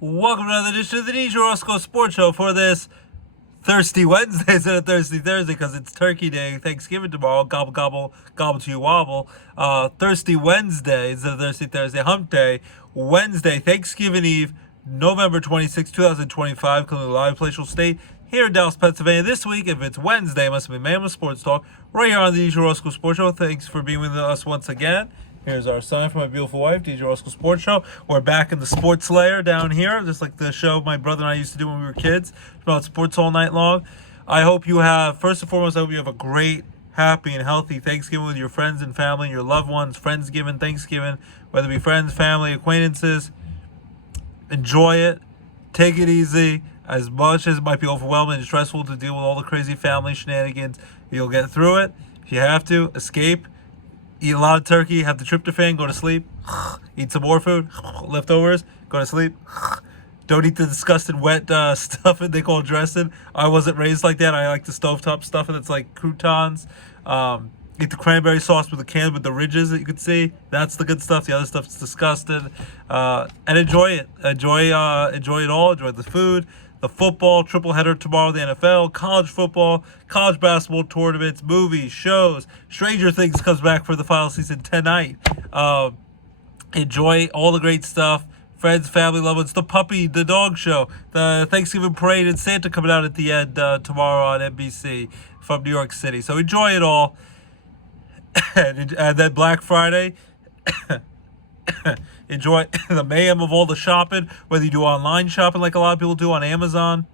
Welcome to another edition of the DJ Roscoe Sports Show for this Thirsty Wednesday instead of Thirsty Thursday because it's Turkey Day, Thanksgiving tomorrow, gobble, gobble, gobble to you wobble. Thirsty Wednesday instead of Thirsty Thursday, Hump Day, Wednesday, Thanksgiving Eve, November 26, 2025, coming live Palatial State here in Dallas, Pennsylvania. This week, if it's Wednesday, it must be Man with Sports Talk right here on the DJ Roscoe Sports Show. Thanks for being with us once again. Here's our sign for my beautiful wife, DJ Roscoe Sports Show. We're back in the sports layer down here, just like the show my brother and I used to do when we were kids, about sports all night long. I hope you have, first and foremost, I hope you have a great, happy, and healthy Thanksgiving with your friends and family, your loved ones, Friendsgiving, Thanksgiving, whether it be friends, family, acquaintances. Enjoy it. Take it easy. As much as it might be overwhelming and stressful to deal with all the crazy family shenanigans, you'll get through it. If you have to, escape. Eat a lot of turkey, have the tryptophan, go to sleep. Eat some more food, leftovers, go to sleep. Don't eat the disgusting wet stuffing they call dressing. I wasn't raised like that. I like the stovetop stuffing that's like croutons. Eat the cranberry sauce with the can with the ridges that you can see. That's the good stuff. The other stuff is disgusting. And enjoy it. Enjoy it all. Enjoy the food. The football, triple header tomorrow, the NFL, college football, college basketball tournaments, movies, shows. Stranger Things comes back for the final season tonight. Enjoy all the great stuff. Friends, family, loved ones, the puppy, the dog show, the Thanksgiving parade, and Santa coming out at the end tomorrow on NBC from New York City. So enjoy it all. And then Black Friday. Enjoy the mayhem of all the shopping, whether you do online shopping like a lot of people do on Amazon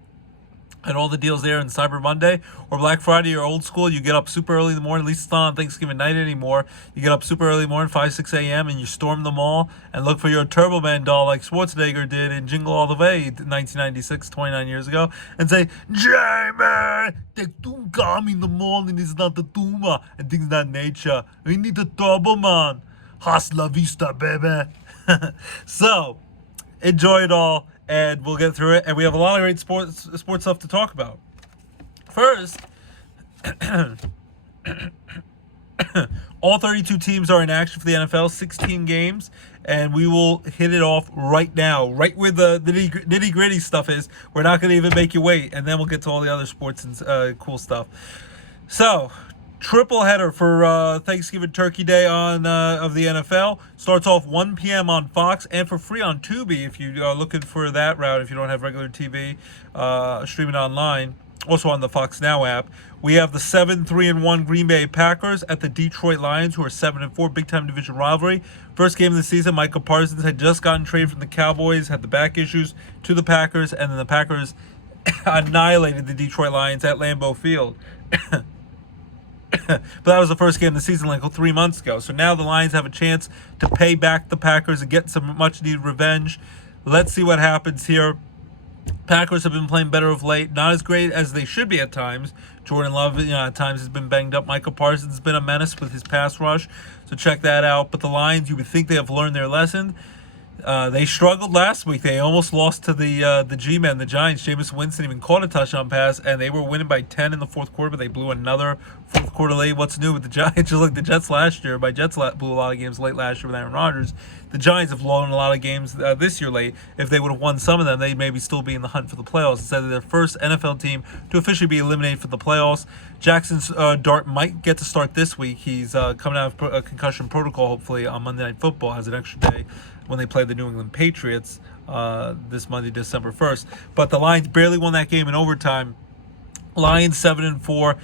and all the deals there in Cyber Monday, or Black Friday, you're old school, you get up super early in the morning, at least it's not on Thanksgiving night anymore. You get up super early in the morning, 5, 6 a.m., and you storm the mall and look for your Turbo Man doll like Schwarzenegger did in Jingle All the Way 1996, 29 years ago, and say, Jamie, the doom come in the morning is not the doomer, and things of that nature. We need the Turbo Man. Hasta la vista, baby. So, enjoy it all, and we'll get through it. And we have a lot of great sports stuff to talk about. First, all 32 teams are in action for the NFL, 16 games, and we will hit it off right now, right where the nitty-gritty stuff is. We're not going to even make you wait, and then we'll get to all the other sports and cool stuff. So, triple header for Thanksgiving Turkey Day on of the NFL. Starts off 1 p.m. on Fox and for free on Tubi if you are looking for that route, if you don't have regular TV streaming online. Also on the Fox Now app. We have the 7-3-1 Green Bay Packers at the Detroit Lions, who are 7-4, big-time division rivalry. First game of the season, Micah Parsons had just gotten traded from the Cowboys, had the back issues to the Packers, and then the Packers annihilated the Detroit Lions at Lambeau Field. But that was the first game of the season like 3 months ago. So now the Lions have a chance to pay back the Packers and get some much-needed revenge. Let's see what happens here. Packers have been playing better of late. Not as great as they should be at times. Jordan Love, at times has been banged up. Micah Parsons has been a menace with his pass rush. So check that out. But the Lions, you would think they have learned their lesson. They struggled last week. They almost lost to the G-Men, the Giants. Jameis Winston even caught a touchdown pass, and they were winning by 10 in the fourth quarter, but they blew another fourth quarter lead. What's new with the Giants? Just like the Jets last year. My Jets blew a lot of games late last year with Aaron Rodgers. The Giants have blown a lot of games this year late. If they would have won some of them, they'd maybe still be in the hunt for the playoffs. Instead of their first NFL team to officially be eliminated from the playoffs. Jackson's Dart might get to start this week. He's coming out of a concussion protocol, hopefully, on Monday Night Football. Has an extra day when they play the New England Patriots this Monday, December 1st. But the Lions barely won that game in overtime. Lions 7-4.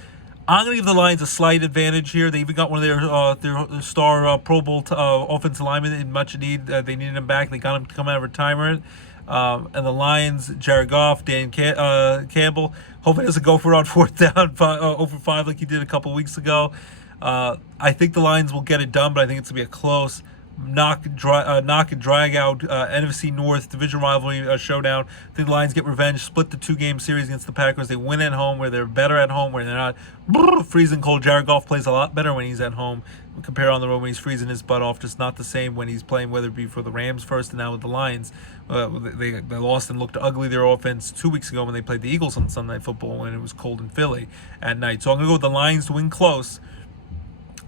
I'm going to give the Lions a slight advantage here. They even got one of their star Pro Bowl offensive linemen in much need. They needed him back. They got him to come out of retirement. And the Lions, Jared Goff, Dan Campbell, hopefully doesn't go for it on fourth down, 0-for-5 like he did a couple weeks ago. I think the Lions will get it done, but I think it's going to be a close knock and drag out NFC North division rivalry showdown. I think the Lions get revenge, split the 2-game series against the Packers. They win at home where they're better at home, where they're not freezing cold. Jared Goff plays a lot better when he's at home compared on the road when he's freezing his butt off. Just not the same when he's playing, whether it be for the Rams first and now with the Lions. They lost and looked ugly, their offense, 2 weeks ago when they played the Eagles on Sunday Night Football when it was cold in Philly at night. So I'm going to go with the Lions to win close.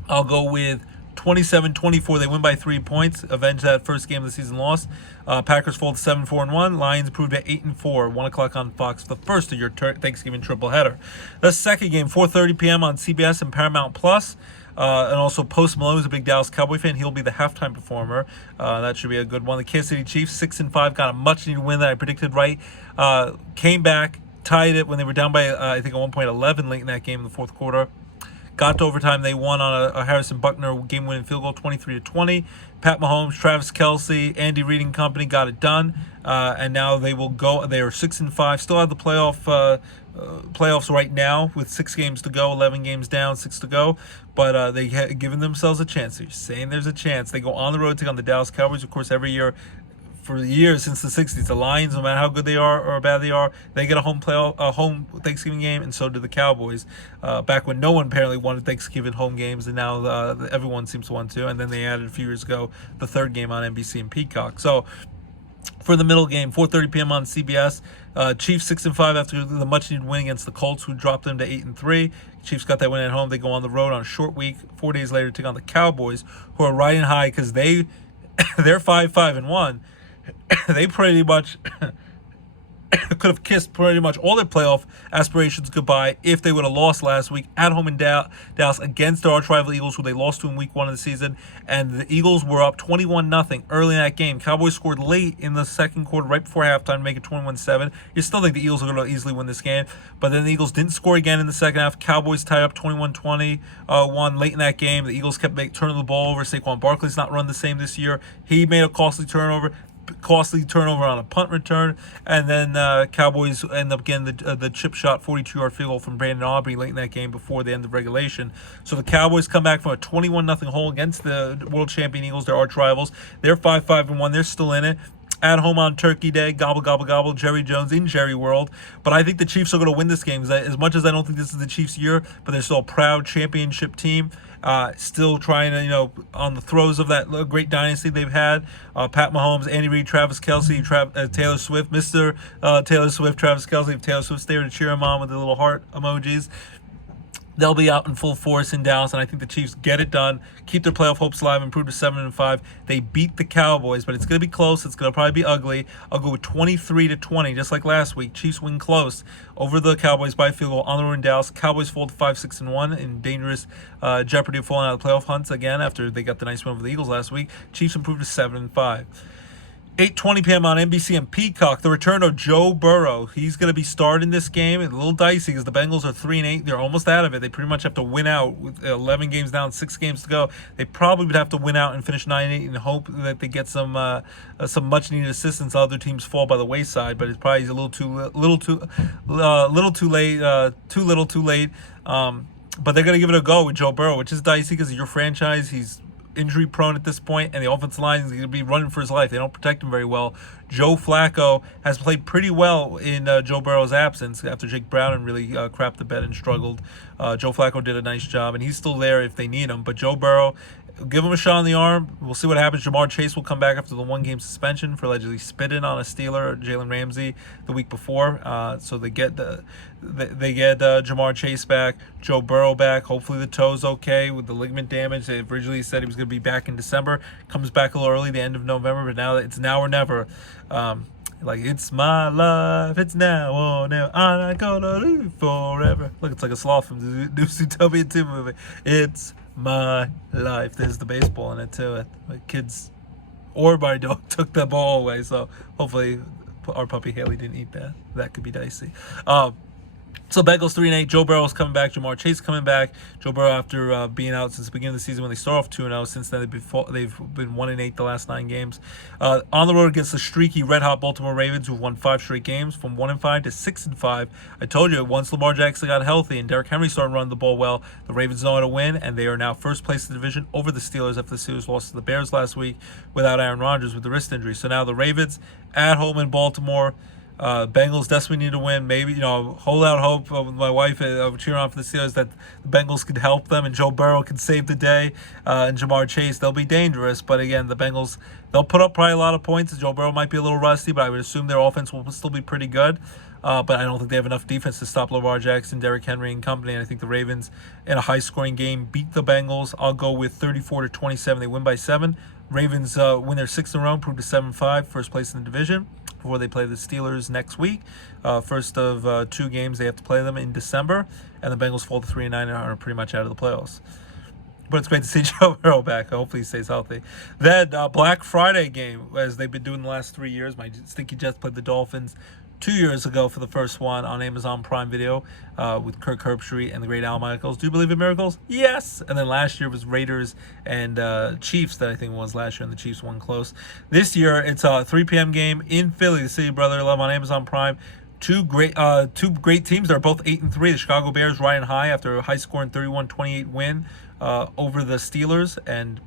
I'll go with 27-24, they win by 3 points, avenge that first game of the season loss. Packers fall to 7-4-1. Lions improved to 8-4. 1 o'clock on Fox for the first of your Thanksgiving triple header. The second game, 4:30 p.m. on CBS and Paramount Plus. And also Post Malone is a big Dallas Cowboy fan. He'll be the halftime performer. That should be a good one. The Kansas City Chiefs, 6-5, got a much-needed win that I predicted right. Came back, tied it when they were down by, I think, at one point 11 late in that game in the fourth quarter. Got to overtime. They won on a Harrison Buckner game-winning field goal, 23-20. Pat Mahomes, Travis Kelce, Andy Reid and company got it done. And now they will go. They are 6-5. Still have the playoffs right now with 6 games to go, 11 games down, 6 to go. But they have given themselves a chance. They're saying there's a chance. They go on the road, take on the Dallas Cowboys. Of course, every year for years since the 60s, the Lions, no matter how good they are or bad they are, they get a home Thanksgiving game, and so do the Cowboys. Back when no one apparently wanted Thanksgiving home games, and now everyone seems to want to. And then they added a few years ago the third game on NBC and Peacock. So for the middle game, 4:30 p.m. on CBS. Chiefs 6-5 after the much-needed win against the Colts, who dropped them to 8-3. Chiefs got that win at home. They go on the road on a short week. 4 days later, take on the Cowboys, who are riding high because they're 5-1. They pretty much could have kissed pretty much all their playoff aspirations goodbye if they would have lost last week at home in Dallas against their arch-rival Eagles, who they lost to in week 1 of the season. And the Eagles were up 21-0 early in that game. Cowboys scored late in the second quarter, right before halftime, to make it 21-7. You still think the Eagles are going to easily win this game, but then the Eagles didn't score again in the second half. Cowboys tied up 21-20 late in that game. The Eagles kept turning the ball over. Saquon Barkley's not run the same this year. He made a costly turnover on a punt return, and then Cowboys end up getting the chip shot 42-yard field goal from Brandon Aubrey late in that game before the end of regulation. So the Cowboys come back from a 21-0 hole against the world champion Eagles, their arch rivals. They're 5-1. They're still in it. At home on Turkey Day, gobble, gobble, gobble, Jerry Jones in Jerry World. But I think the Chiefs are going to win this game. As much as I don't think this is the Chiefs' year, but they're still a proud championship team. Still trying to, on the throes of that great dynasty they've had. Pat Mahomes, Andy Reid, Travis Kelce, Taylor Swift, Mr. Taylor Swift, Travis Kelce. If Taylor Swift's there to cheer him on with the little heart emojis, they'll be out in full force in Dallas, and I think the Chiefs get it done, keep their playoff hopes alive, improve to 7-5. They beat the Cowboys, but it's going to be close. It's going to probably be ugly. I'll go with 23-20, just like last week. Chiefs win close over the Cowboys by field goal on the road in Dallas. Cowboys fall to 5-6-1 in dangerous jeopardy of falling out of the playoff hunts again after they got the nice win over the Eagles last week. Chiefs improve to 7-5. 8:20 p.m. on NBC and Peacock, the return of Joe Burrow. He's going to be starting this game. It's a little dicey because the Bengals are 3-8. They're almost out of it. They pretty much have to win out with 11 games down, 6 games to go. They probably would have to win out and finish 9-8 and hope that they get some much-needed assistance. Other teams fall by the wayside, but it's probably a little too late. But they're going to give it a go with Joe Burrow, which is dicey because of your franchise. He's injury prone at this point, and the offensive line is going to be running for his life. They don't protect him very well. Joe Flacco has played pretty well in Joe Burrow's absence after Jake Browning really crapped the bed and struggled. Joe Flacco did a nice job, and he's still there if they need him. But Joe Burrow, give him a shot on the arm. We'll see what happens. Jamar Chase will come back after the 1-game suspension for allegedly spitting on a Steeler, Jalen Ramsey, the week before. So they get Jamar Chase back, Joe Burrow back. Hopefully the toe's okay with the ligament damage. They originally said he was going to be back in December. Comes back a little early, the end of November, but now it's now or never. It's my life, it's now or never, I'm not gonna live forever. Look, it's like a sloth from the new Zootopia 2 movie. It's my life. There's the baseball in it too. My kids or my dog took the ball away, so hopefully our puppy Haley didn't eat that. That could be dicey. So Bengals 3-8. Joe Burrow's coming back. Jamar Chase coming back. Joe Burrow, after being out since the beginning of the season when they start off 2-0, since then they've been 1-8 the last 9 games. On the road against the streaky, red-hot Baltimore Ravens, who've won 5 straight games, from 1-5 to 6-5. I told you, once Lamar Jackson got healthy and Derrick Henry started running the ball well, the Ravens know how to win, and they are now first place in the division over the Steelers after the Steelers lost to the Bears last week without Aaron Rodgers with the wrist injury. So now the Ravens at home in Baltimore. Bengals desperately need to win. Maybe, hold out hope with my wife cheering on for the Steelers that the Bengals could help them and Joe Burrow can save the day. And Jamar Chase, they'll be dangerous. But again, the Bengals, they'll put up probably a lot of points. Joe Burrow might be a little rusty, but I would assume their offense will still be pretty good. But I don't think they have enough defense to stop Lamar Jackson, Derrick Henry, and company. And I think the Ravens, in a high-scoring game, beat the Bengals. I'll go with 34-27. They win by 7. Ravens win their 6th in a row, improve to 7-5, first place in the division, before they play the Steelers next week. First of 2 games, they have to play them in December. And the Bengals fall to 3-9 and are pretty much out of the playoffs. But it's great to see Joe Burrow back. Hopefully he stays healthy. Then Black Friday game, as they've been doing the last 3 years. My stinky Jets played the Dolphins 2 years ago for the first one on Amazon Prime Video with Kirk Herbstreit and the great Al Michaels. Do you believe in miracles? Yes. And then last year was Raiders and Chiefs that I think was last year, and the Chiefs won close. This year it's a 3 p.m. game in Philly, the city of brotherly love, on Amazon Prime. Two great teams. They're both 8-3. The Chicago Bears riding high after a high-scoring 31-28 win over the Steelers, and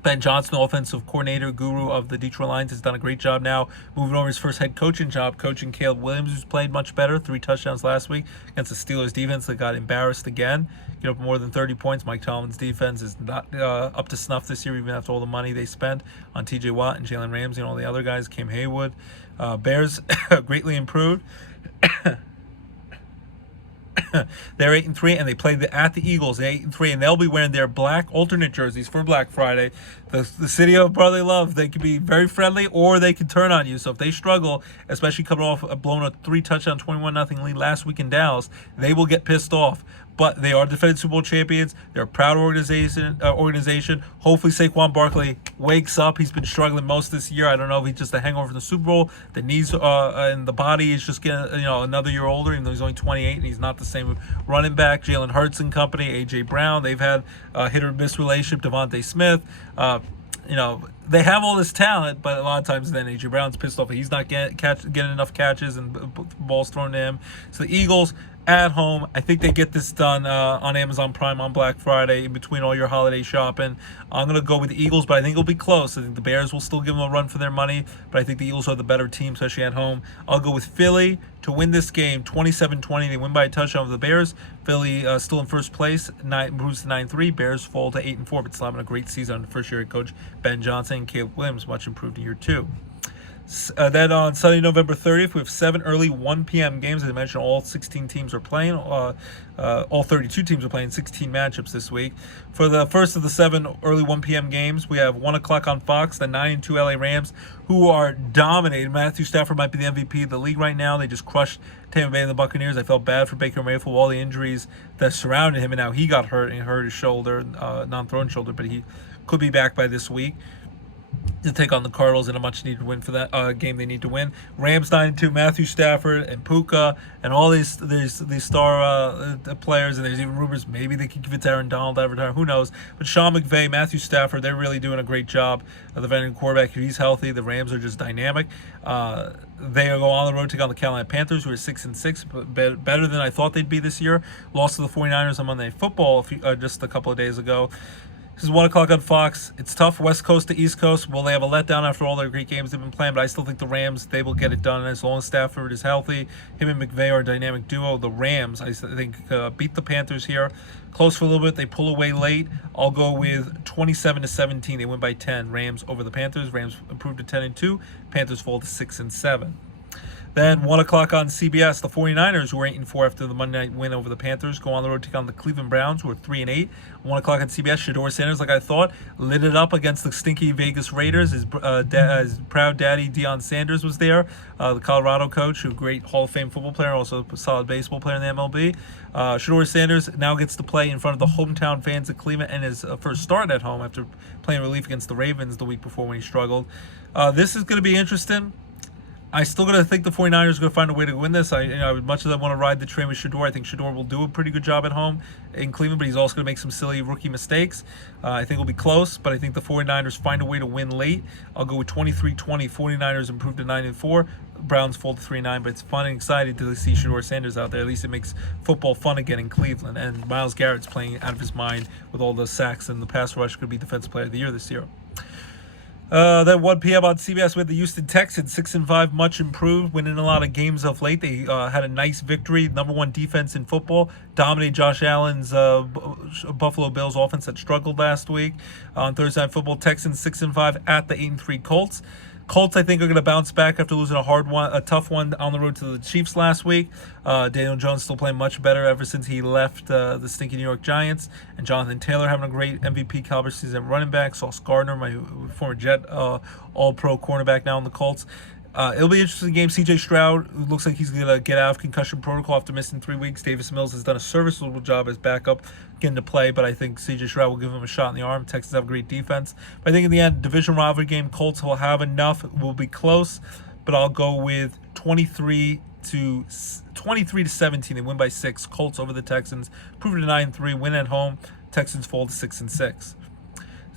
Ben Johnson, the offensive coordinator, guru of the Detroit Lions, has done a great job now, moving over his first head coaching job, coaching Caleb Williams, who's played much better, 3 touchdowns last week against the Steelers defense that got embarrassed again, get up more than 30 points. Mike Tomlin's defense is not up to snuff this year, even after all the money they spent on TJ Watt and Jalen Ramsey and all the other guys, Cam Haywood. Bears greatly improved. They're 8-3, and they play at the Eagles. They're 8-3, and they'll be wearing their black alternate jerseys for Black Friday. The city of brotherly love. They can be very friendly, or they can turn on you. So if they struggle, especially coming off blowing a 3-touchdown 21-0 lead last week in Dallas, they will get pissed off. But they are defending Super Bowl champions. They're a proud organization. Hopefully Saquon Barkley wakes up. He's been struggling most this year. I don't know if he's just a hangover from the Super Bowl. The knees and the body is just getting another year older, even though he's only 28 and he's not the same running back. Jalen Hurts and company, A.J. Brown. They've had a hit or miss relationship. Devontae Smith. They have all this talent, but a lot of times then A.J. Brown's pissed off. He's not getting enough catches and balls thrown to him. So the Eagles at home, I think they get this done on Amazon Prime on Black Friday in between all your holiday shopping. I'm going to go with the Eagles, but I think it'll be close. I think the Bears will still give them a run for their money, but I think the Eagles are the better team, especially at home. I'll go with Philly to win this game, 27-20. They win by a touchdown over the Bears. Philly still in first place, improves to 9-3. Bears fall to 8-4, but still having a great season under first-year head coach Ben Johnson and Caleb Williams, much improved in year 2. Then on Sunday, November 30th, we have 7 early 1 p.m. games. As I mentioned, all 16 teams are playing. All 32 teams are playing 16 matchups this week. For the first of the 7 early 1 p.m. games, we have 1 o'clock on Fox, the 9-2 LA Rams, who are dominating. Matthew Stafford might be the MVP of the league right now. They just crushed Tampa Bay and the Buccaneers. I felt bad for Baker Mayfield, all the injuries that surrounded him, and now he got hurt and hurt his shoulder, non-thrown shoulder, but he could be back by this week to take on the Cardinals in a much-needed win for that game they need to win. Rams 9-2, Matthew Stafford and Puka and all these star players, and there's even rumors maybe they could give it to Aaron Donald to retire. Who knows? But Sean McVay, Matthew Stafford, they're really doing a great job of the veteran quarterback. If he's healthy, the Rams are just dynamic. They go on the road to take on the Carolina Panthers, who are 6-6, but better than I thought they'd be this year. Lost to the 49ers on Monday Night Football just a couple of days ago. This is 1 o'clock on Fox. It's tough, West Coast to East Coast. Will they have a letdown after all their great games they've been playing? But I still think the Rams, they will get it done. And as long as Stafford is healthy, him and McVay are a dynamic duo. The Rams, I think, beat the Panthers here. Close for a little bit. They pull away late. I'll go with 27-17. They win by 10. Rams over the Panthers. Rams improved to 10-2. Panthers fall to 6-7. Then 1 o'clock on CBS, the 49ers, who are 8-4 after the Monday night win over the Panthers, go on the road to take on the Cleveland Browns, who are 3-8. 1 o'clock on CBS, Shedeur Sanders, like I thought, lit it up against the stinky Vegas Raiders. His proud daddy, Deion Sanders, was there, the Colorado coach, who great Hall of Fame football player, also a solid baseball player in the MLB. Shedeur Sanders now gets to play in front of the hometown fans of Cleveland and his first start at home after playing relief against the Ravens the week before when he struggled. This is going to be interesting. I still going to think the 49ers are going to find a way to win this. Much as I want to ride the train with Shedeur, I think Shedeur will do a pretty good job at home in Cleveland, but he's also going to make some silly rookie mistakes. I think it'll be close, but I think the 49ers find a way to win late. I'll go with 23-20. 49ers improve to 9-4. Browns fall to 3-9, but it's fun and exciting to see Shedeur Sanders out there. At least it makes football fun again in Cleveland. And Myles Garrett's playing out of his mind with all the sacks, and the pass rush could be Defensive Player of the Year this year. Then 1 p.m. on CBS with the Houston Texans, 6-5, much improved, winning a lot of games of late. They had a nice victory, number one defense in football, dominated Josh Allen's Buffalo Bills offense that struggled last week. On Thursday Night Football, Texans 6-5 at the 8-3 Colts. Colts, I think, are going to bounce back after losing a tough one on the road to the Chiefs last week. Daniel Jones still playing much better ever since he left the stinky New York Giants. And Jonathan Taylor having a great MVP caliber season at running back. Sauce Gardner, my former Jet all-pro cornerback now in the Colts. It'll be an interesting game. C.J. Stroud, who looks like he's going to get out of concussion protocol after missing 3 weeks. Davis Mills has done a serviceable job as backup getting to play, but I think C.J. Stroud will give him a shot in the arm. Texans have a great defense. But I think in the end, division rivalry game, Colts will have enough. It will be close, but I'll go with 23 to 17. They win by 6. Colts over the Texans. Prove it 9-3. Win at home. Texans fall to 6-6.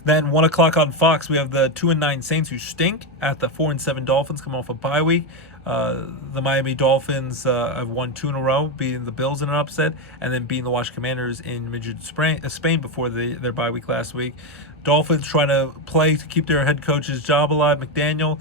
Then 1 o'clock on Fox, we have the 2-9 Saints who stink at the 4-7 Dolphins coming off a bye week. The Miami Dolphins have won 2 in a row, beating the Bills in an upset, and then beating the Washington Commanders in Madrid, Spain before their bye week last week. Dolphins trying to play to keep their head coach's job alive, McDaniel.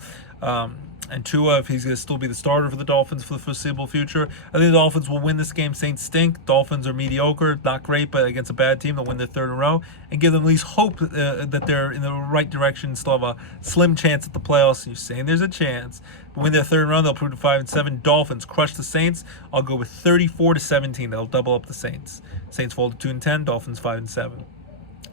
And Tua, if he's going to still be the starter for the Dolphins for the foreseeable future. I think the Dolphins will win this game. Saints stink. Dolphins are mediocre, not great, but against a bad team, they'll win their 3rd in a row and give them at least hope that they're in the right direction, still have a slim chance at the playoffs. You're saying there's a chance. But win their 3rd in a row, they'll prove to 5-7. Dolphins crush the Saints. I'll go with 34-17. They'll double up the Saints. Saints fall to 2-10. Dolphins 5-7.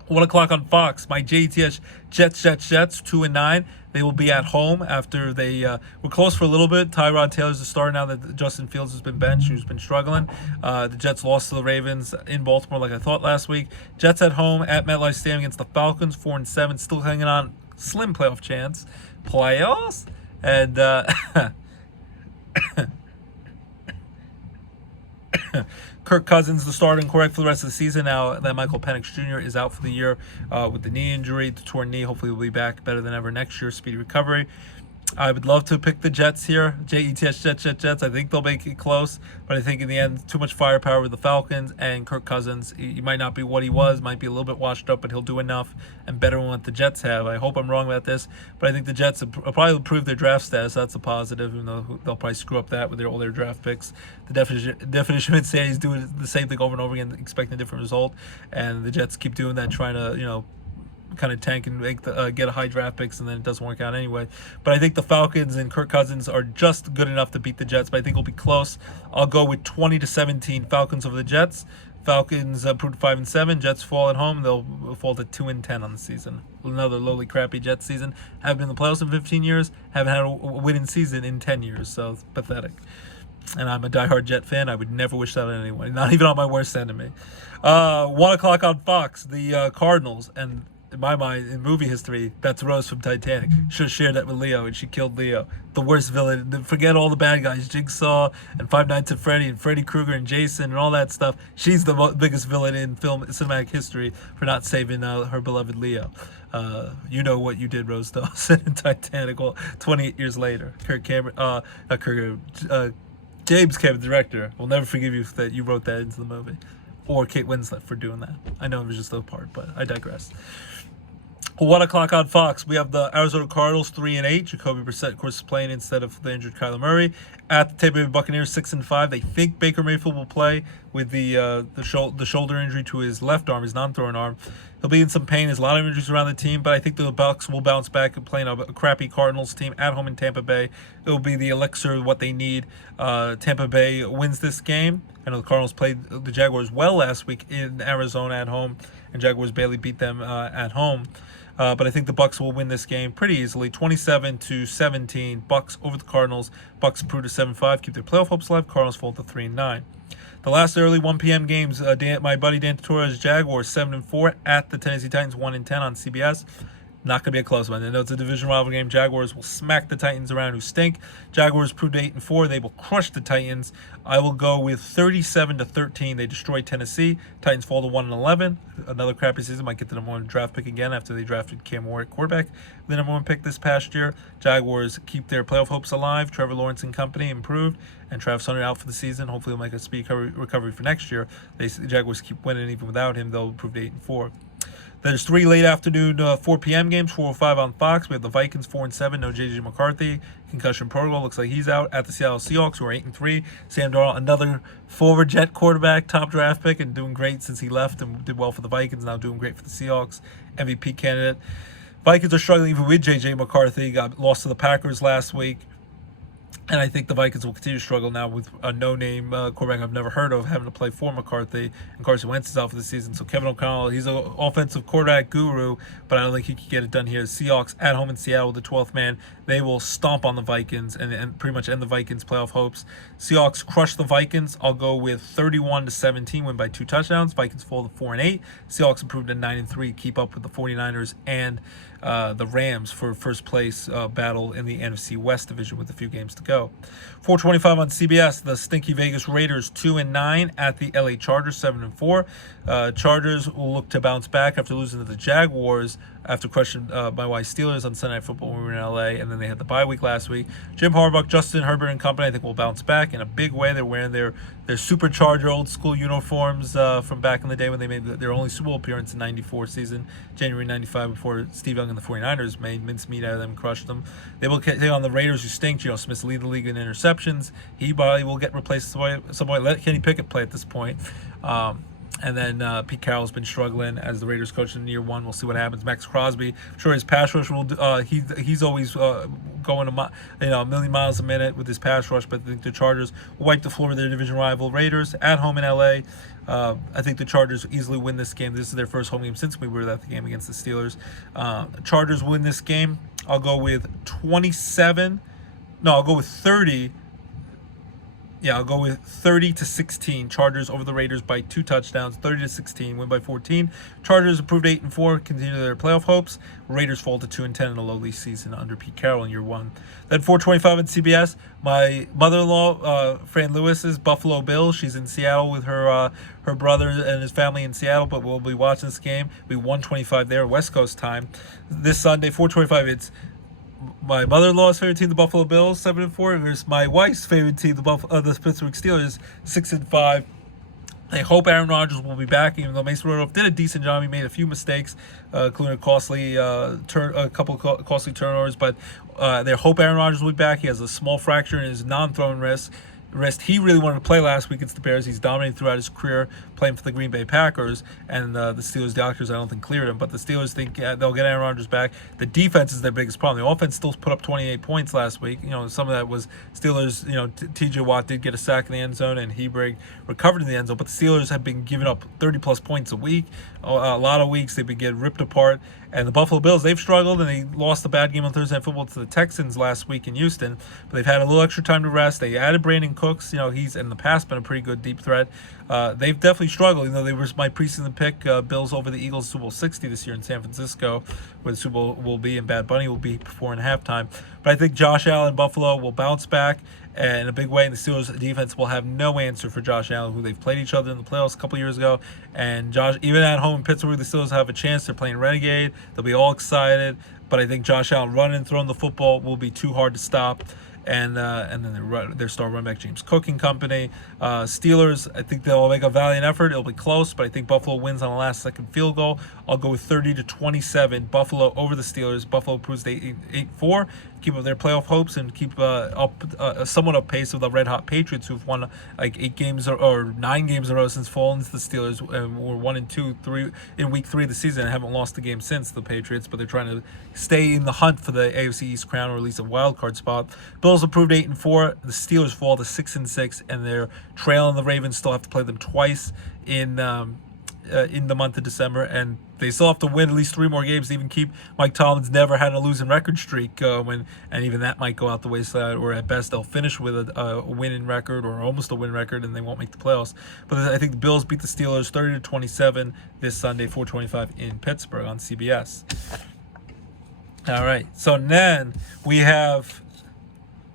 1 o'clock on Fox. My JETS Jets, 2-9. They will be at home after they were close for a little bit. Tyrod Taylor's the star now that Justin Fields has been benched, who's been struggling. The Jets lost to the Ravens in Baltimore like I thought last week. Jets at home at MetLife Stadium against the Falcons, 4-7, still hanging on. Slim playoff chance. Playoffs? And Kirk Cousins, the starting quarterback for the rest of the season now that Michael Penix Jr. is out for the year with the knee injury, the torn knee. Hopefully he'll be back better than ever next year. Speedy recovery. I would love to pick the Jets here. Jets. I think they'll make it close, but I think in the end, too much firepower with the Falcons and Kirk Cousins. He might not be what he was, might be a little bit washed up, but he'll do enough and better than what the Jets have. I hope I'm wrong about this, but I think the Jets will probably improve their draft status. That's a positive, even though they'll probably screw up that with all their draft picks. The definition would say he's doing the same thing over and over again, expecting a different result, and the Jets keep doing that, trying to, kind of tank and get a high draft picks, and then it doesn't work out anyway. But I think the Falcons and Kirk Cousins are just good enough to beat the Jets, but I think it'll be close. I'll go with 20-17 Falcons over the Jets. Falcons improved 5-7. Jets fall at home. They'll fall to 2-10 on the season. Another lowly, crappy Jets season. Haven't been in the playoffs in 15 years. Haven't had a winning season in 10 years. So it's pathetic. And I'm a diehard Jet fan. I would never wish that on anyone, not even on my worst enemy. 1 o'clock on Fox. The Cardinals, and in my mind, in movie history, that's Rose from Titanic. Should have shared that with Leo, and she killed Leo. The worst villain. Forget all the bad guys, Jigsaw and Five Nights at Freddy and Freddy Krueger and Jason and all that stuff. She's the biggest villain in cinematic history for not saving her beloved Leo. You know what you did, Rose Dawson, in Titanic. Well, 28 years later, James Cameron, director, will never forgive you that you wrote that into the movie. Or Kate Winslet for doing that. I know it was just a part, but I digress. 1 o'clock on Fox, we have the Arizona Cardinals 3-8. Jacoby Brissett, of course, is playing instead of the injured Kyler Murray. At the Tampa Bay Buccaneers 6-5. They think Baker Mayfield will play with the shoulder injury to his left arm, his non-throwing arm. He'll be in some pain. There's a lot of injuries around the team, but I think the Bucs will bounce back and playing a crappy Cardinals team at home in Tampa Bay. It'll be the elixir, what they need. Tampa Bay wins this game. I know the Cardinals played the Jaguars well last week in Arizona at home, and Jaguars barely beat them at home. But I think the Bucs will win this game pretty easily, 27-17. Bucs over the Cardinals. Bucs improve to 7-5, keep their playoff hopes alive. Cardinals fall to 3-9. The last early 1 p.m. games, my buddy Dan Tortora's Jaguars 7-4 at the Tennessee Titans 1-10 on CBS. Not going to be a close one. I know it's a division rival game. Jaguars will smack the Titans around, who stink. Jaguars proved 8-4. They will crush the Titans. I will go with 37-13. They destroy Tennessee. Titans fall to 1-11. Another crappy season. Might get the number 1 draft pick again after they drafted Cam Ward quarterback, the number 1 pick this past year. Jaguars keep their playoff hopes alive. Trevor Lawrence and company improved, and Travis Hunter out for the season. Hopefully he'll make a speedy recovery for next year. The Jaguars keep winning even without him. They'll improve to 8-4. There's 3 late afternoon 4 p.m. games, 4:05 on Fox. We have the Vikings 4-7, no JJ McCarthy, concussion protocol. Looks like he's out. At the Seattle Seahawks, who are 8-3. Sam Darnold, another former Jet quarterback, top draft pick, and doing great since he left and did well for the Vikings. Now doing great for the Seahawks, MVP candidate. Vikings are struggling even with JJ McCarthy. Got lost to the Packers last week. And I think the Vikings will continue to struggle now with a no-name quarterback I've never heard of having to play for McCarthy. And Carson Wentz is out for the season. So Kevin O'Connell, he's an offensive quarterback guru, but I don't think he can get it done here. The Seahawks at home in Seattle with the 12th man. They will stomp on the Vikings and pretty much end the Vikings' playoff hopes. Seahawks crush the Vikings. I'll go with 31-17, win by 2 touchdowns. Vikings fall to 4-8. Seahawks improved to 9-3, keep up with the 49ers and the Rams for first place battle in the NFC West division with a few games to go. 4:25 on CBS, the stinky Vegas Raiders 2-9 at the LA Chargers 7-4. Chargers will look to bounce back after losing to the Jaguars after crushing my wife's Steelers on Sunday Night Football when we were in LA, and then they had the bye week last week. Jim Harbaugh, Justin Herbert and company, I think will bounce back in a big way. They're wearing their supercharger old school uniforms from back in the day when they made their only Super Bowl appearance in '94 season, January '95, before Steve Young and the 49ers made mincemeat out of them, crushed them. They will take on the Raiders, who stink. Geno Smith's lead the league in interceptions. He probably will get replaced at some point. Let Kenny Pickett play at this point. And then Pete Carroll's been struggling as the Raiders coach in year 1. We'll see what happens. Max Crosby, I'm sure his pass rush will. He's always going a million miles a minute with his pass rush. But I think the Chargers will wipe the floor with their division rival Raiders at home in LA. I think the Chargers easily win this game. This is their first home game since we were at the game against the Steelers. Chargers win this game. I'll go with 27. No, I'll go with 30. Yeah, I'll go with 30-16. Chargers over the Raiders by 2 touchdowns. 30-16, win by 14. Chargers improved 8-4, continue their playoff hopes. Raiders fall to 2-10 in a lowly season under Pete Carroll in year 1. Then 4:25 on CBS. My mother-in-law, Fran Lewis's Buffalo Bills. She's in Seattle with her brother and his family in Seattle, but we'll be watching this game. It'll be 1:25 there, West Coast time. This Sunday, 4:25. It's my mother-in-law's favorite team, the Buffalo Bills, 7-4. Here's my wife's favorite team, the Pittsburgh Steelers, 6-5. I hope Aaron Rodgers will be back, even though Mason Rudolph did a decent job. He made a few mistakes, including a couple costly turnovers. But they hope Aaron Rodgers will be back. He has a small fracture in his non-throwing wrist. He really wanted to play last week against the Bears. He's dominated throughout his career playing for the Green Bay Packers, and the Steelers doctors I don't think cleared him, but the Steelers think they'll get Aaron Rodgers back. The defense is their biggest problem. The offense still put up 28 points last week. Some of that was Steelers. TJ Watt did get a sack in the end zone, and Hebrig recovered in the end zone, but the Steelers have been giving up 30-plus points a week. A lot of weeks they've been getting ripped apart. And the Buffalo Bills, they've struggled, and they lost a bad game on Thursday Night Football to the Texans last week in Houston. But they've had a little extra time to rest. They added Brandon Cooks. He's in the past been a pretty good deep threat. They've definitely struggled. They were my preseason pick, Bills over the Eagles Super Bowl 60 this year in San Francisco, where the Super Bowl will be, and Bad Bunny will be before and halftime. But I think Josh Allen and Buffalo will bounce back in a big way, and the Steelers defense will have no answer for Josh Allen, who they've played each other in the playoffs a couple years ago. And Josh, even at home in Pittsburgh, the Steelers have a chance. They're playing Renegade. They'll be all excited. But I think Josh Allen running and throwing the football will be too hard to stop. And then their star running back James Cook and company. Steelers, I think they'll make a valiant effort. It'll be close, but I think Buffalo wins on a last-second field goal. I'll go with 30-27. Buffalo over the Steelers. Buffalo proves they 8-4, keep up their playoff hopes, and keep somewhat up pace with the red-hot Patriots, who've won like 8 games or 9 games in a row since falling to the Steelers, and were 1-2 in week 3 of the season and haven't lost a game since the Patriots, but they're trying to stay in the hunt for the AFC East crown, or at least a wild card spot. Bills improved 8-4. The Steelers fall to 6-6, and they're trailing the Ravens. Still have to play them twice in the month of December, and they still have to win at least 3 more games to even keep Mike Tomlin's never had a losing record streak, and even that might go out the wayside, or at best they'll finish with a winning record or almost a win record, and they won't make the playoffs. But I think the Bills beat the Steelers 30-27 this Sunday, 4:25 in Pittsburgh on CBS. All right, so then we have,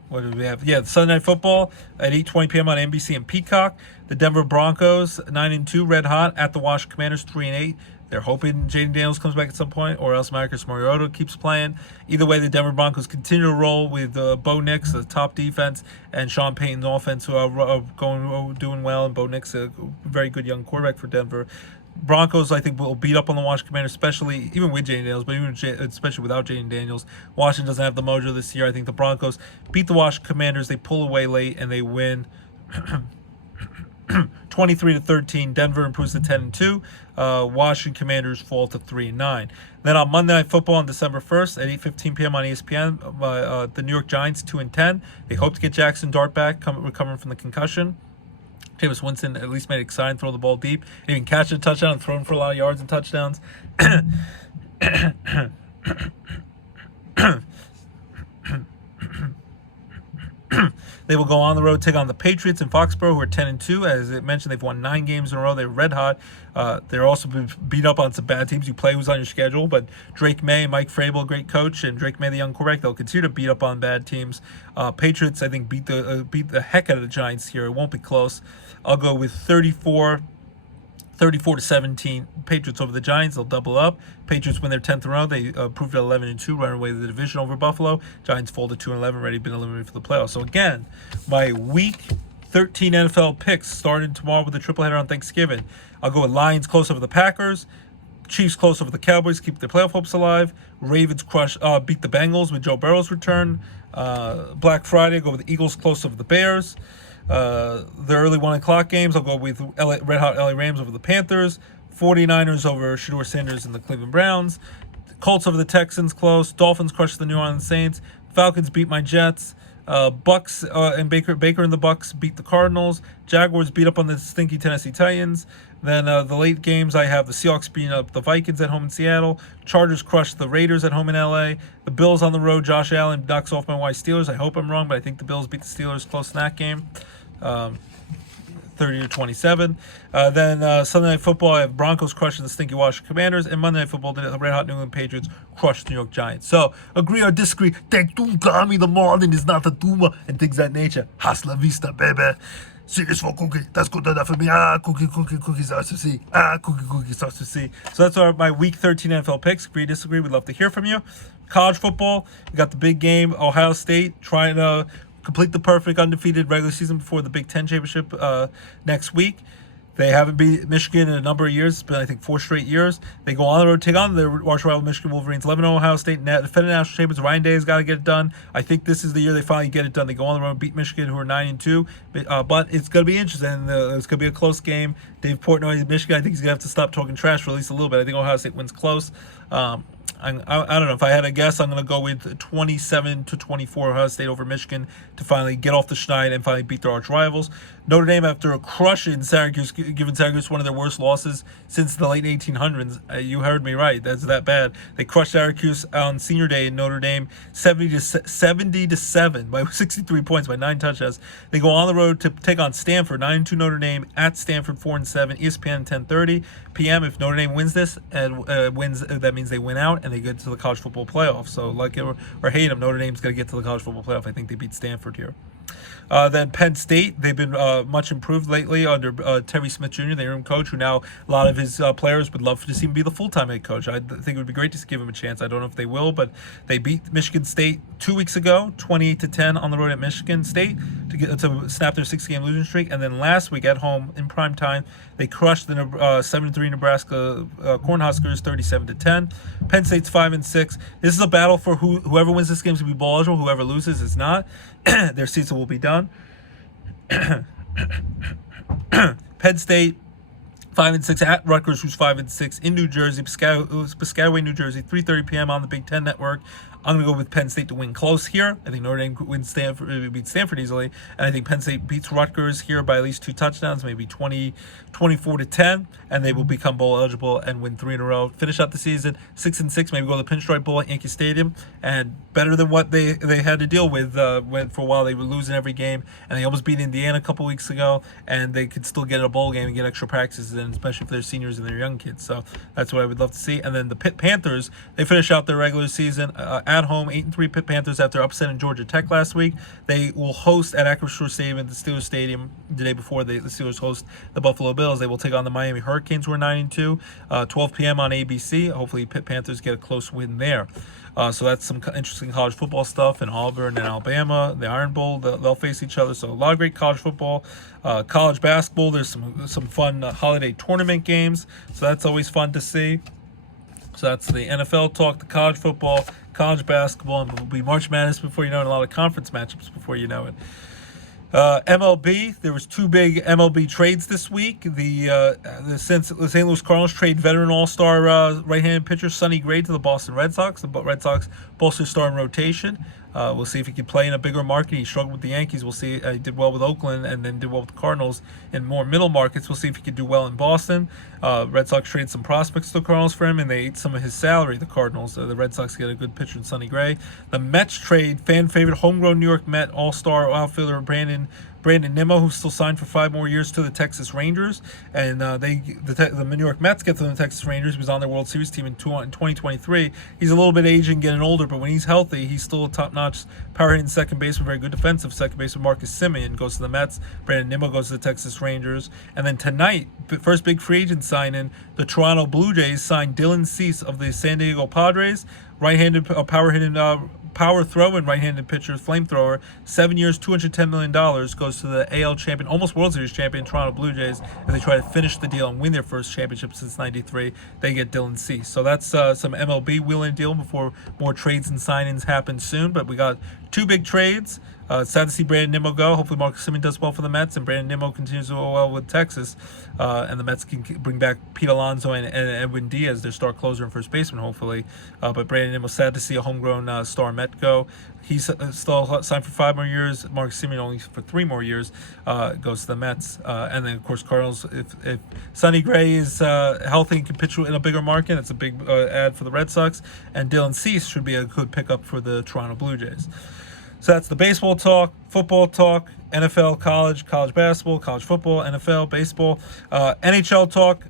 what did we have? Yeah, Sunday Night Football at 8:20 p.m. on NBC and Peacock. The Denver Broncos 9-2, red hot at the Washington Commanders 3-8. They're hoping Jaden Daniels comes back at some point, or else Marcus Mariota keeps playing. Either way, the Denver Broncos continue to roll with Bo Nix, the top defense, and Sean Payton's offense, who are doing well. And Bo Nix, a very good young quarterback for Denver. Broncos, I think, will beat up on the Washington Commanders, especially even with Jane Daniels, but especially without Jane Daniels. Washington doesn't have the mojo this year. I think the Broncos beat the Washington Commanders. They pull away late and they win 23-13. Denver improves to 10-2. Washington Commanders fall to 3-9. Then on Monday Night Football on December 1st at 8:15 p.m. on ESPN, the New York Giants 2-10. They hope to get Jackson Dart back, recovering from the concussion. Jameis Winston at least made it exciting, throw the ball deep, and even catch a touchdown and thrown for a lot of yards and touchdowns. They will go on the road, take on the Patriots in Foxborough, who are 10-2. As I mentioned, they've won 9 games in a row. They're red hot. They're also been beat up on some bad teams. You play who's on your schedule, but Drake May, Mike Vrabel, great coach, and Drake May, the young quarterback, they'll continue to beat up on bad teams. Patriots, I think, beat the heck out of the Giants here. It won't be close. I'll go with 34-17 Patriots over the Giants. They'll double up. Patriots win their 10th in a row. They improved to 11-2, run away the division over Buffalo. Giants fall to 2-11, ready, been eliminated for the playoffs. So again, my Week 13 NFL picks starting tomorrow with a triple header on Thanksgiving. I'll go with Lions close over the Packers. Chiefs close over the Cowboys, keep their playoff hopes alive. Ravens beat the Bengals with Joe Burrow's return. Black Friday, go with the Eagles close over the Bears. The early 1 o'clock games, I'll go with Red Hot LA Rams over the Panthers. 49ers over Shedeur Sanders and the Cleveland Browns. Colts over the Texans close. Dolphins crush the New Orleans Saints. Falcons beat my Jets. Bucks and Baker and the Bucks beat the Cardinals. Jaguars beat up on the stinky Tennessee Titans. Then the late games, I have the Seahawks beating up the Vikings at home in Seattle. Chargers crush the Raiders at home in LA. The Bills on the road. Josh Allen knocks off my white Steelers. I hope I'm wrong, but I think the Bills beat the Steelers close in that game. 30-27. Then Sunday Night Football, I have Broncos crushing the stinky Washington Commanders, and Monday Night Football, the Red Hot New England Patriots crush the New York Giants. So, agree or disagree, take two, me the morning is not a tumor, and things that nature. Hasta la vista, baby. See this for cookie. That's good enough for me. Cookie starts to see. Cookie starts to see. So that's my Week 13 NFL picks. Agree, disagree. We'd love to hear from you. College football, we got the big game. Ohio State trying to complete the perfect undefeated regular season before the Big Ten championship next week. They haven't beat Michigan in a number of years. It's been, I think, 4 straight years. They go on the road, take on their arch rival Michigan Wolverines. 11-0 Ohio State, defending national champions. Ryan Day has got to get it done. I think this is the year they finally get it done. They go on the road, beat Michigan, who are 9-2. But it's going to be interesting. It's going to be a close game. Dave Portnoy, Michigan, I think he's going to have to stop talking trash for at least a little bit. I think Ohio State wins close. I don't know. If I had a guess, I'm going to go with 27-24 Ohio State over Michigan to finally get off the schneid and finally beat their arch rivals. Notre Dame, after a crush in Syracuse, giving Syracuse one of their worst losses since the late 1800s. You heard me right. That's that bad. They crushed Syracuse on senior day in Notre Dame, 70-7 by 63 points, by 9 touchdowns. They go on the road to take on Stanford, 9-2 Notre Dame at Stanford, 4-7. ESPN 10:30 p.m. If Notre Dame wins this and wins, that means they win out and they get to the college football playoff. So like it or hate them, Notre Dame's going to get to the college football playoff. I think they beat Stanford here. Then Penn State, they've been much improved lately under Terry Smith Jr., their interim coach, who now a lot of his players would love to see him be the full-time head coach. I think it would be great to give him a chance. I don't know if they will, but they beat Michigan State 2 weeks ago, 28-10 on the road at Michigan State to snap their 6-game losing streak. And then last week at home in prime time, they crushed the 7-3 Nebraska Cornhuskers 37-10. Penn State's 5-6. This is a battle for whoever wins this game is going to be bowl eligible. Whoever loses is not. Their season will be done. Penn State 5-6 at Rutgers, who's 5-6 in New Jersey, Piscataway, New Jersey, 3:30 p.m. on the Big Ten Network. I'm going to go with Penn State to win close here. I think Notre Dame beats Stanford easily. And I think Penn State beats Rutgers here by at least 2 touchdowns, maybe 24-10. And they will become bowl eligible and win 3 in a row. Finish out the season 6-6, maybe go to the Pinstripe Bowl at Yankee Stadium. And better than what they had to deal with when for a while they were losing every game. And they almost beat Indiana a couple weeks ago. And they could still get in a bowl game and get extra practices in, especially for their seniors and their young kids. So that's what I would love to see. And then the Pitt Panthers, they finish out their regular season at home, 8-3 Pitt Panthers after upsetting Georgia Tech last week. They will host at Acrisure Stadium at the Steelers Stadium the day before the Steelers host the Buffalo Bills. They will take on the Miami Hurricanes, who are 9-2, 12 p.m. on ABC. Hopefully, Pitt Panthers get a close win there. So that's some interesting college football stuff in Auburn and Alabama. The Iron Bowl, they'll face each other. So a lot of great college football. College basketball, there's some fun holiday tournament games. So that's always fun to see. So that's the NFL talk, the college football, college basketball, and it'll be March Madness before you know it, and a lot of conference matchups before you know it. MLB, there was 2 big MLB trades this week. The St. Louis Cardinals trade veteran all-star right-handed pitcher Sonny Gray to the Boston Red Sox. The Red Sox bolster starting rotation. We'll see if he can play in a bigger market. He struggled with the Yankees. We'll see. He did well with Oakland and then did well with the Cardinals in more middle markets. We'll see if he can do well in Boston. Red Sox traded some prospects to the Cardinals for him, and they ate some of his salary, the Cardinals. The Red Sox get a good pitcher in Sonny Gray. The Mets trade fan favorite homegrown New York Met all-star outfielder Brandon Nimmo, who's still signed for 5 more years to the Texas Rangers, and the New York Mets get to the Texas Rangers. He was on their World Series team in 2023. He's a little bit aging, getting older, but when he's healthy, he's still a top-notch power-hitting second baseman, very good defensive second baseman. Marcus Semien goes to the Mets. Brandon Nimmo goes to the Texas Rangers. And then tonight, first big free agent signing, the Toronto Blue Jays signed Dylan Cease of the San Diego Padres, right-handed power-hitting power throw-in right-handed pitcher, flamethrower, 7 years, $210 million, goes to the AL champion, almost World Series champion, Toronto Blue Jays, as they try to finish the deal and win their first championship since '93. They get Dylan Cease. So that's some MLB wheeling deal before more trades and signings happen soon. But we got 2 big trades. Sad to see Brandon Nimmo go. Hopefully Marcus Semien does well for the Mets, and Brandon Nimmo continues to go well with Texas. And the Mets can bring back Pete Alonso and Edwin Diaz, their star closer and first baseman, hopefully. But Brandon Nimmo, sad to see a homegrown star Met go. He's still signed for 5 more years. Marcus Semien only for 3 more years. Goes to the Mets. And then, of course, Cardinals, if Sonny Gray is healthy and can pitch in a bigger market, it's a big ad for the Red Sox. And Dylan Cease should be a good pickup for the Toronto Blue Jays. So that's the baseball talk, football talk, NFL, college basketball, college football, NFL, baseball. NHL talk,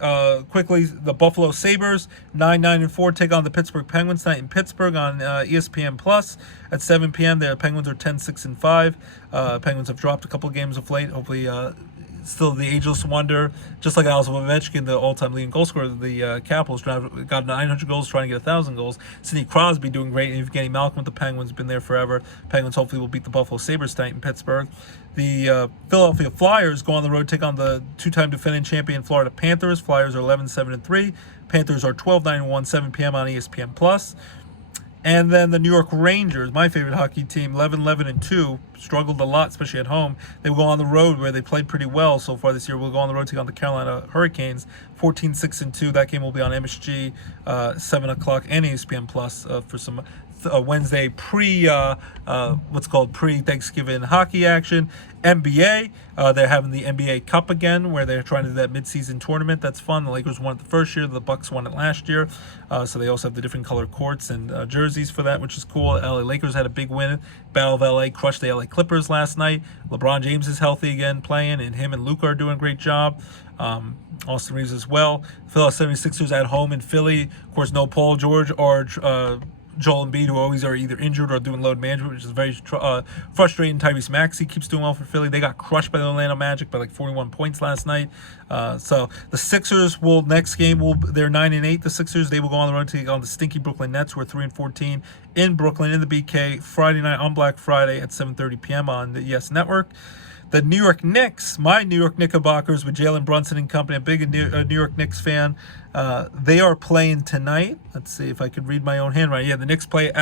quickly, the Buffalo Sabres, 9-4, take on the Pittsburgh Penguins tonight in Pittsburgh on ESPN Plus at 7 p.m. The Penguins are 10-6-5. Penguins have dropped a couple of games of late. Hopefully, still the ageless wonder, just like Alex Ovechkin, the all-time leading goal scorer of the Capitals, got 900 goals, trying to get 1,000 goals. Sidney Crosby doing great, and Evgeny Malkin with the Penguins, been there forever. Penguins hopefully will beat the Buffalo Sabres tonight in Pittsburgh. The Philadelphia Flyers go on the road, take on the 2-time defending champion Florida Panthers. Flyers are 11-7-3. Panthers are 12-9-1, 7 p.m. on ESPN Plus. And then the New York Rangers, my favorite hockey team, 11-2, struggled a lot, especially at home. They will go on the road where they played pretty well so far this year. We'll go on the road, take on the Carolina Hurricanes, 14-6-2. That game will be on MSG, 7 o'clock, and ESPN Plus for some Wednesday pre-Thanksgiving hockey action. NBA, they're having the NBA Cup again, where they're trying to do that mid-season tournament. That's fun. The Lakers won it the first year. The Bucks won it last year. So they also have the different color courts and jerseys for that, which is cool. LA Lakers had a big win. Battle of LA crushed the LA Clippers last night. LeBron James is healthy again playing, and him and Luka are doing a great job. Austin Reeves as well. Philadelphia 76ers at home in Philly. Of course, no Paul George or Joel Embiid, who always are either injured or doing load management, which is very frustrating. Tyrese Maxey keeps doing well for Philly. They got crushed by the Orlando Magic by like 41 points last night. So the Sixers next game they're 9-8. The Sixers, they will go on the road to take on the stinky Brooklyn Nets, who are 3-14 in Brooklyn in the BK Friday night on Black Friday at 7:30 p.m. on the YES Network. The New York Knicks, my New York Knickerbockers with Jalen Brunson and company, a big New York Knicks fan. They are playing tonight. Let's see if I could read my own handwriting. Yeah, the Knicks play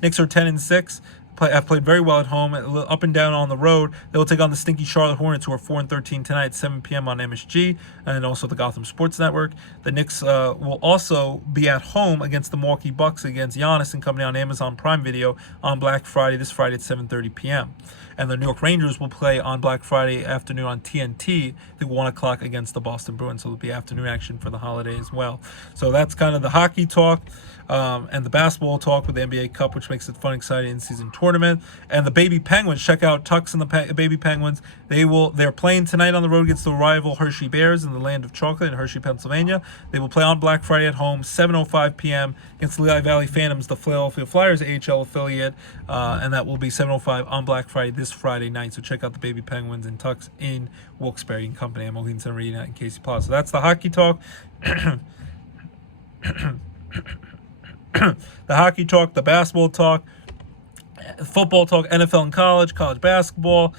Knicks are 10-6. Have played very well at home, up and down on the road. They will take on the stinky Charlotte Hornets, who are 4-13 tonight at 7 p.m. on MSG and also the Gotham Sports Network. The Knicks will also be at home against the Milwaukee Bucks against Giannis and company on Amazon Prime Video on Black Friday, this Friday at 7:30 p.m. And the New York Rangers will play on Black Friday afternoon on TNT at 1 o'clock against the Boston Bruins. So it'll be afternoon action for the holiday as well. So that's kind of the hockey talk. And the basketball talk with the NBA Cup, which makes it fun, exciting in-season tournament. And the Baby Penguins, check out Tux and the Baby Penguins. They're playing tonight on the road against the rival Hershey Bears in the land of chocolate in Hershey, Pennsylvania. They will play on Black Friday at home, 7:05 p.m. against the Lehigh Valley Phantoms, the Philadelphia Flyers AHL affiliate, and that will be 7:05 on Black Friday this Friday night. So check out the Baby Penguins and Tux in Wilkes-Barre and Company. I'm Mohegan Sun Arena in Casey Plaza. So that's the hockey talk. The hockey talk, the basketball talk, football talk, NFL and college basketball,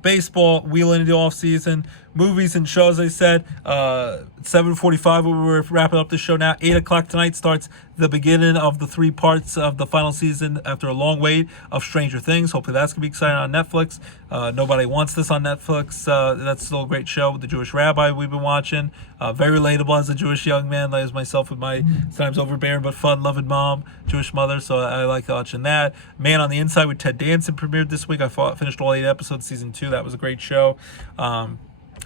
baseball, wheeling into the off season, movies and shows. I said 7:45 when we're wrapping up the show now. 8 o'clock tonight starts the beginning of the 3 parts of the final season after a long wait of Stranger Things. Hopefully that's gonna be exciting on Netflix. Nobody Wants This on Netflix. That's still a great show with the Jewish rabbi we've been watching. Very relatable as a Jewish young man, like as myself with my sometimes overbearing but fun loving mom, Jewish mother. So I like watching that. Man on the Inside with Ted Danson premiered this week. I finished all 8 episodes, season 2. That was a great show.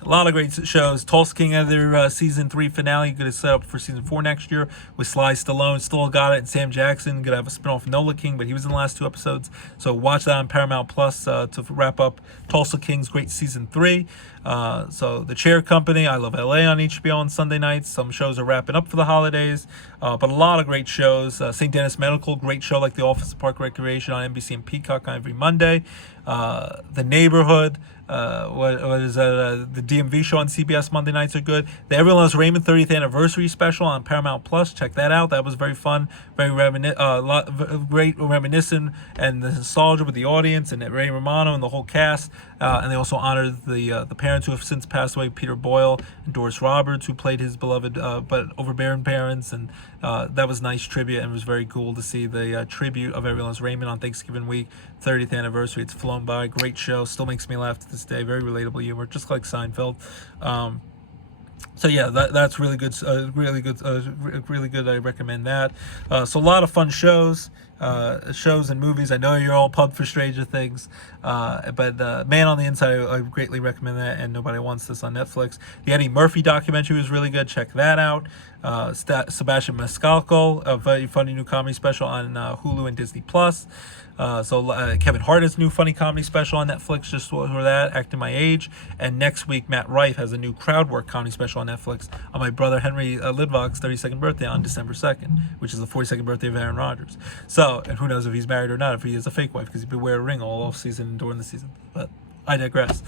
A lot of great shows. Tulsa King had their season 3 finale. Going to set up for season 4 next year with Sly Stallone. Still got it. And Sam Jackson. Going to have a spinoff of Nola King, but he was in the last 2 episodes. So watch that on Paramount Plus to wrap up Tulsa King's great season 3. So The Chair Company, I Love LA on HBO on Sunday nights. Some shows are wrapping up for the holidays, but a lot of great shows. St. Dennis Medical, great show like The Office of Park Recreation on NBC and Peacock on every Monday. The Neighborhood, what is that? The DMV show on CBS Monday nights are good. The Everyone Loves Raymond 30th Anniversary Special on Paramount Plus, check that out. That was very fun, very great reminiscent and the nostalgia with the audience and Ray Romano and the whole cast. And they also honored the parents who have since passed away, Peter Boyle and Doris Roberts, who played his beloved but overbearing parents. And that was nice tribute, and it was very cool to see the tribute of Everyone Loves Raymond on Thanksgiving week, 30th anniversary. It's flown by. Great show. Still makes me laugh to this day. Very relatable humor, just like Seinfeld. So yeah, that's really good. Really good. I recommend that. So a lot of fun shows and movies. I know you're all pumped for Stranger Things, but Man on the Inside, I greatly recommend that. And Nobody Wants This on Netflix. The Eddie Murphy documentary was really good. Check that out. Sebastian Maniscalco, a very funny new comedy special on Hulu and Disney Plus. Kevin Hart has a new funny comedy special on Netflix, just for that, Acting My Age. And next week, Matt Rife has a new crowd work comedy special on Netflix on my brother Henry Lidvock's 32nd birthday on December 2nd, which is the 42nd birthday of Aaron Rodgers. So, and who knows if he's married or not, if he is a fake wife, because he'd be wearing a ring all off season and during the season. But I digress.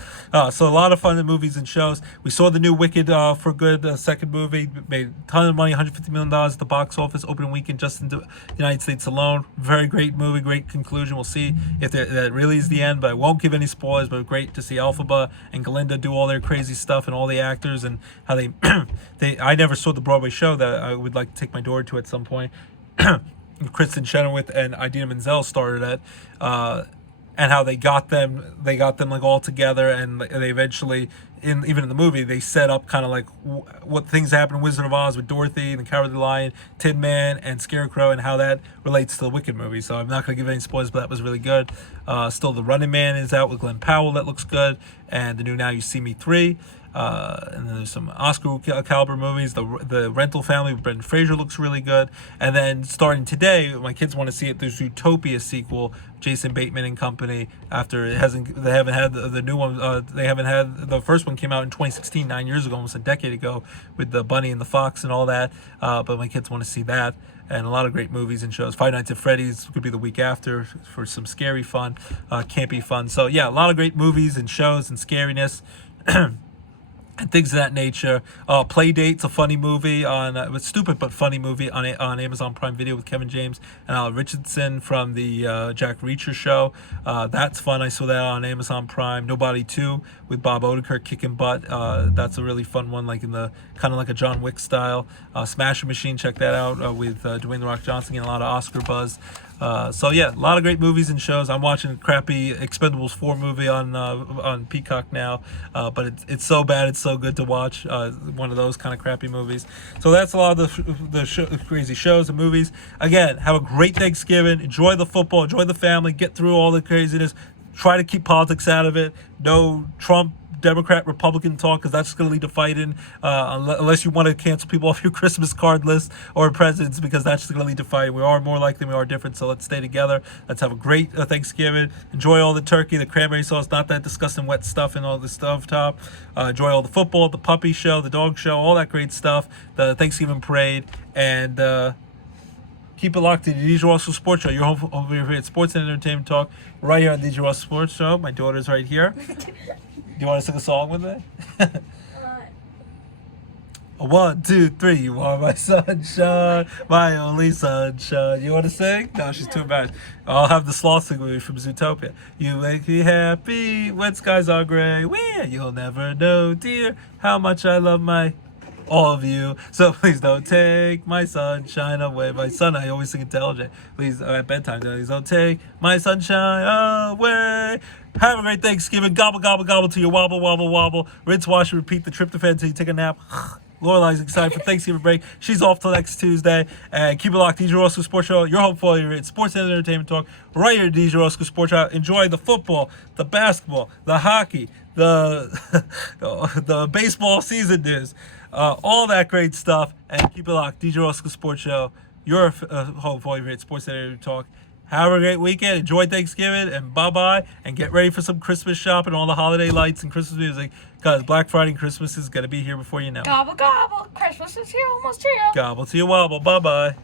So a lot of fun in movies and shows. We saw the new Wicked for Good second movie. Made a ton of money, $150 million at the box office, opening weekend just in the United States alone. Very great movie, great conclusion. We'll see if that really is the end, but I won't give any spoilers. But great to see Elphaba and Galinda do all their crazy stuff and all the actors and how they I never saw the Broadway show that I would like to take my daughter to at some point. Kristen Chenoweth and Idina Menzel started it. And how they got them like all together, and they eventually, even in the movie, they set up kind of like what things happen in Wizard of Oz with Dorothy and the Cowardly Lion, Tin Man, and Scarecrow, and how that relates to the Wicked movie. So I'm not going to give any spoilers, but that was really good. Still, The Running Man is out with Glenn Powell. That looks good. And the new Now You See Me 3. And then there's some Oscar caliber movies. The Rental Family with Brendan Fraser looks really good. And then starting today, my kids want to see it. There's Utopia sequel, Jason Bateman and company. After they haven't had the new one. They haven't had the first one came out in 2016, 9 years ago, almost a decade ago, with the bunny and the fox and all that. But my kids want to see that. And a lot of great movies and shows. Five Nights at Freddy's could be the week after for some scary fun, campy fun. So yeah, a lot of great movies and shows and scariness. And things of that nature. Playdate's a funny movie it's stupid but funny movie on Amazon Prime Video with Kevin James and Alan Richardson from the Jack Reacher show. That's fun. I saw that on Amazon Prime. Nobody 2 with Bob Odenkirk kicking butt. That's a really fun one, like in the kind of like a John Wick style. Smasher Machine, check that out with Dwayne The Rock Johnson getting a lot of Oscar buzz. So yeah, a lot of great movies and shows. I'm watching a crappy Expendables 4 movie on Peacock now, but it's so bad, it's so good to watch. One of those kind of crappy movies. So that's a lot of the crazy shows and movies. Again, have a great Thanksgiving. Enjoy the football. Enjoy the family. Get through all the craziness. Try to keep politics out of it. No Trump, Democrat, Republican talk, because that's just going to lead to fighting, unless you want to cancel people off your Christmas card list or presidents, because that's just going to lead to fighting. We are more like than we are different, so let's stay together. Let's have a great Thanksgiving. Enjoy all the turkey, the cranberry sauce, not that disgusting wet stuff and all the stuff top. Enjoy all the football, the puppy show, the dog show, all that great stuff, the Thanksgiving parade, and keep it locked to the DJ Roscoe Sports Show. Your home over here at Sports and Entertainment Talk, right here on DJ Roscoe Sports Show. My daughter's right here. Do you want to sing a song with me? 1, 2, 3. You are my sunshine, my only sunshine. You want to sing? No, she's too embarrassed. I'll have the sloth sing with me from Zootopia. You make me happy when skies are gray. You'll never know, dear, how much I love all of you. So please don't take my sunshine away. My son, I always sing it to LJ. Please, at bedtime, please don't take my sunshine away. Have a great Thanksgiving. Gobble, gobble, gobble to your wobble, wobble, wobble. Rinse, wash, and repeat the tryptophan until you take a nap. Lorelai's excited for Thanksgiving break. She's off till next Tuesday. And keep it locked. DJ Roscoe Sports Show. Your home for your sports and entertainment talk. Right here at DJ Roscoe Sports Show. Enjoy the football, the basketball, the hockey, the baseball season news. All that great stuff. And keep it locked. DJ Roscoe Sports Show. Your home for your sports and entertainment talk. Have a great weekend. Enjoy Thanksgiving and bye-bye. And get ready for some Christmas shopping, all the holiday lights and Christmas music. Because Black Friday and Christmas is going to be here before you know. Gobble, gobble. Christmas is here, almost here. Gobble to your wobble. Bye-bye.